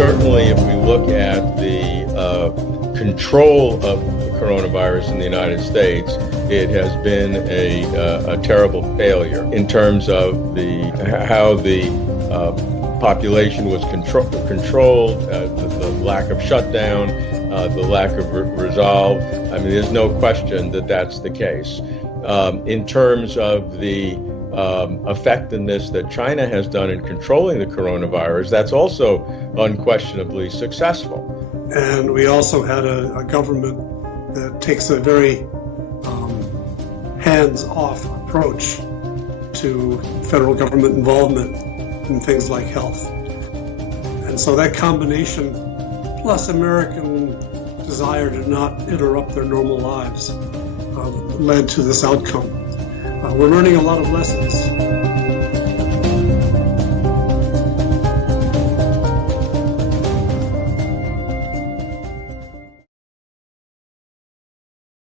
certainly, if we look at the control of the coronavirus in the United States, it has been a terrible failure in terms of how the population was controlled, the lack of shutdown, the lack of resolve. I mean, there's no question that that's the case. In terms of the effectiveness that China has done in controlling the coronavirus, that's also unquestionably successful. And we also had a government that takes a very hands-off approach to federal government involvement in things like health. And so that combination, plus American desire to not interrupt their normal lives, led to this outcome. We're learning a lot of lessons.